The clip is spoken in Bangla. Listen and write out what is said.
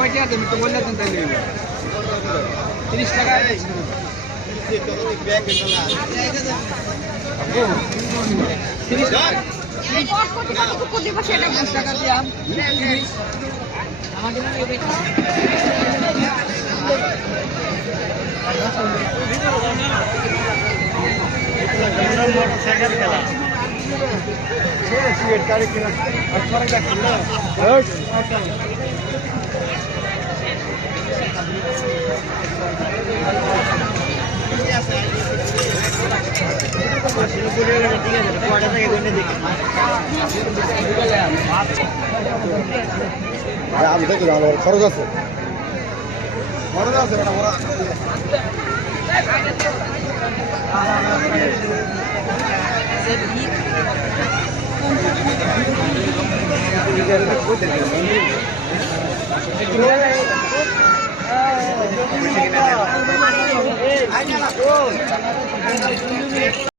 কয়টা তুমি তো বললে দেন তাহলে 30 টাকা 30 টাকা টাকা দিয়াম আমাদের মোটরসাইকেল খেলা সিগারেট গাড়ি কিনা আমি দেখি খরচ আছে খরচ আছে